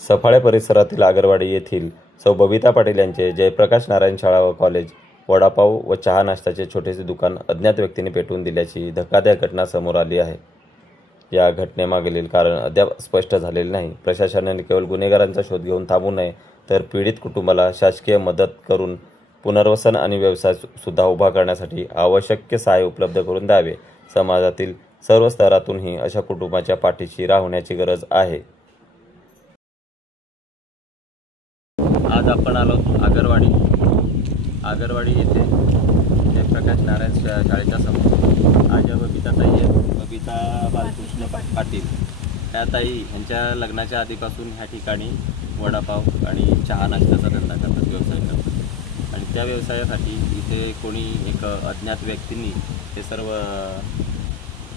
सफाळे परिसरातील आगरवाडी येथील सौ बबिता पाटील यांचे जयप्रकाश नारायण शाळा व कॉलेज वडापाव व चहा नाश्त्याचे छोटेसे दुकान अज्ञात व्यक्तीने पेटवून दिल्याची धक्कादायक घटना समोर आली आहे. या घटनेमागील कारण अद्याप स्पष्ट झालेले नाही. प्रशासनाने केवळ गुन्हेगारांचा शोध घेऊन थांबू नये, तर पीडित कुटुंबाला शासकीय मदत करून पुनर्वसन आणि व्यवसाय सुद्धा उभा करण्यासाठी आवश्यक सहाय्य उपलब्ध करून द्यावे. समाजातील सर्व स्तरातूनही अशा कुटुंबाच्या पाठीशी राहण्याची गरज आहे. आज आपण आलो आगरवाडी येथे जयप्रकाश नारायण शाळेच्या समोर. आज बबिता ताई आहेत, बबिता बालकृष्ण पाटील. त्या ताई यांच्या लग्नाच्या आधीपासून ह्या ठिकाणी वडापाव आणि चहा नाश्त्याचा धंदा करतात, व्यवसाय करतात. आणि त्या व्यवसायासाठी इथे कोणी एक अज्ञात व्यक्तींनी हे सर्व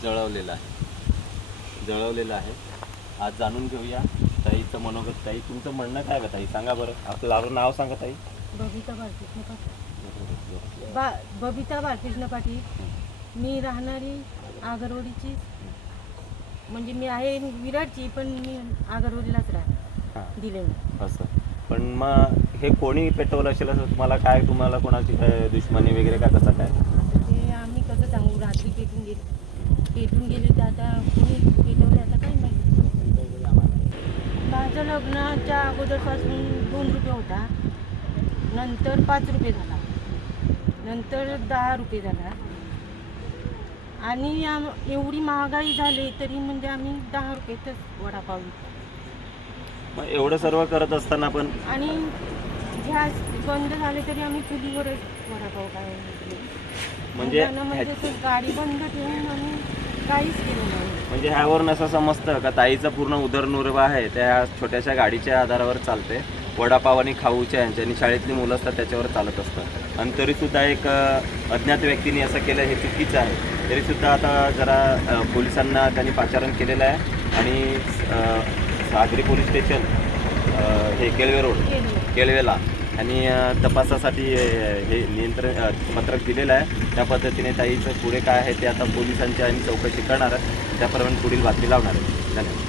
जळवलेलं आहे. आज जाणून घेऊया ताईचं मनोगत. ताई, तुमचं म्हणणं काय का ताई? सांगा बरं, आपलं नाव सांगा ताई. बबिता बालकृष्ण पाटील. मी राहणारी आगरवाडीची, म्हणजे मी आहे विरारची, पण मी आगरवाडीलाच दिले असं. पण मग हे कोणी पेटवलं असेल असं तुम्हाला काय? तुम्हाला कोणाची काय दुश्मनी वगैरे का, कसं काय? ते आम्ही कसं सांगू, रात्री पेटून गेले तर आता कोणी पेटवले आता काय माहिती. माझं लग्नाच्या अगोदरपासून 2 रुपये होता, नंतर 5 रुपये झाला, नंतर 10 रुपये झाला. आणि एवढी महागाई झाली तरी म्हणजे आम्ही 10 रुपयेतच वडापाव विकतो. मग एवढं सर्व करत असताना पण आणि गॅस बंद झाले तरी आम्ही चुलीवरच वडापाव काय म्हणजे गाडी बंद ठेवून आम्ही काहीच केलं नाही. म्हणजे ह्यावरून असं समजतं का ताईचा पूर्ण उदरनिर्वाह आहे त्या छोट्याशा गाडीच्या आधारावर चालते. वडापाव आणि खाऊच्या यांच्यानी शाळेतली मुलं असतात त्याच्यावर चालत असतात. आणि तरीसुद्धा एक अज्ञात व्यक्तीने असं केलं हे चुकीचं आहे. तरीसुद्धा आता जरा पोलिसांना त्यांनी पाचारण केलेलं आहे. आणि सागरी पोलीस स्टेशन हे केळवे रोड केळवेला आणि तपासासाठी हे नियंत्रण पत्रक दिलेलं आहे. त्या पद्धतीने ताईचं पुढे काय आहे ते आता पोलिसांच्या आणि चौकशी करणार आहे. त्याप्रमाणे पुढील बातमी लावणार आहे. धन्यवाद.